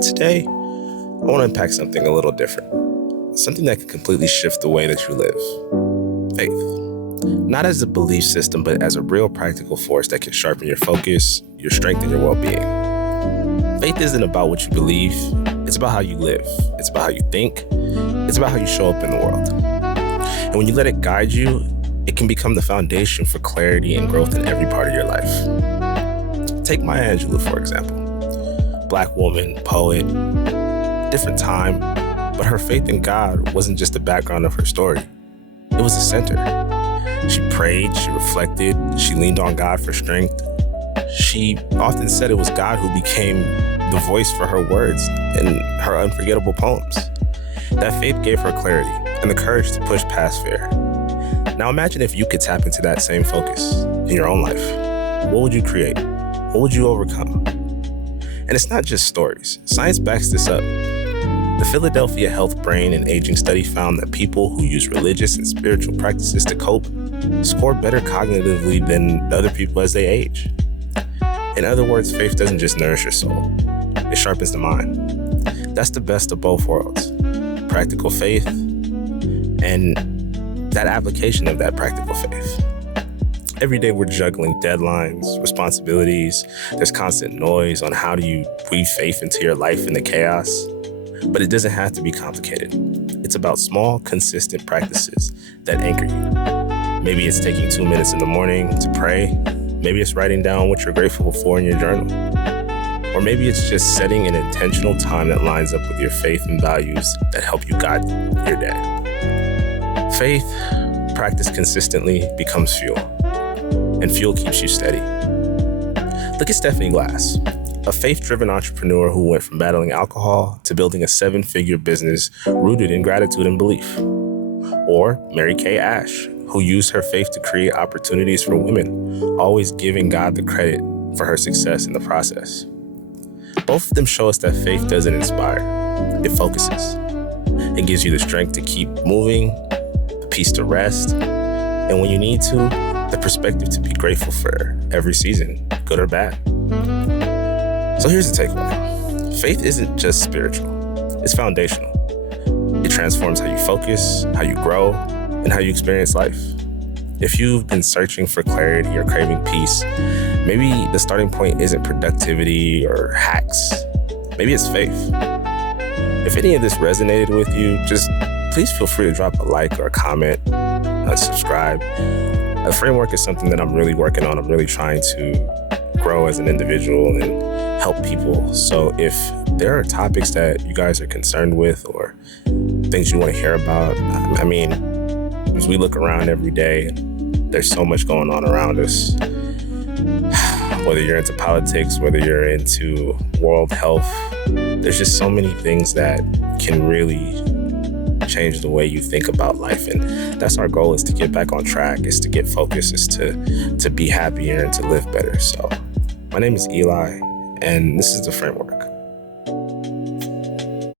Today, I want to unpack something a little different. Something that can completely shift the way that you live. Faith. Not as a belief system, but as a real practical force that can sharpen your focus, your strength, and your well-being. Faith isn't about what you believe. It's about how you live. It's about how you think. It's about how you show up in the world. And when you let it guide you, it can become the foundation for clarity and growth in every part of your life. Take Maya Angelou, for example. Black woman, poet, different time, but her faith in God wasn't just the background of her story. It was the center. She prayed, she reflected, she leaned on God for strength. She often said it was God who became the voice for her words and her unforgettable poems. That faith gave her clarity and the courage to push past fear. Now imagine if you could tap into that same focus in your own life. What would you create? What would you overcome? And it's not just stories. Science backs this up. The Philadelphia Health, Brain, and Aging Study found that people who use religious and spiritual practices to cope score better cognitively than other people as they age. In other words, faith doesn't just nourish your soul. It sharpens the mind. That's the best of both worlds. Practical faith and that application of that practical faith. Every day we're juggling deadlines, responsibilities. There's constant noise on how do you weave faith into your life in the chaos. But it doesn't have to be complicated. It's about small, consistent practices that anchor you. Maybe it's taking 2 minutes in the morning to pray. Maybe it's writing down what you're grateful for in your journal. Or maybe it's just setting an intentional time that lines up with your faith and values that help you guide your day. Faith, practiced consistently, becomes fuel. And fuel keeps you steady. Look at Stephanie Glass, a faith-driven entrepreneur who went from battling alcohol to building a 7-figure business rooted in gratitude and belief. Or Mary Kay Ash, who used her faith to create opportunities for women, always giving God the credit for her success in the process. Both of them show us that faith doesn't inspire, it focuses. It gives you the strength to keep moving, the peace to rest, and when you need to, the perspective to be grateful for every season, good or bad. So here's the takeaway. Faith isn't just spiritual, it's foundational. It transforms how you focus, how you grow, and how you experience life. If you've been searching for clarity or craving peace, maybe the starting point isn't productivity or hacks. Maybe it's faith. If any of this resonated with you, just please feel free to drop a like or a comment, subscribe. The framework is something that I'm really working on. I'm really trying to grow as an individual and help people. So if there are topics that you guys are concerned with or things you want to hear about, I mean, as we look around every day, there's so much going on around us. Whether you're into politics, whether you're into world health, there's just so many things that can really change the way you think about life. And that's our goal, is to get back on track, is to get focused, is to be happier and to live better. So my name is Eli, and this is The Framework.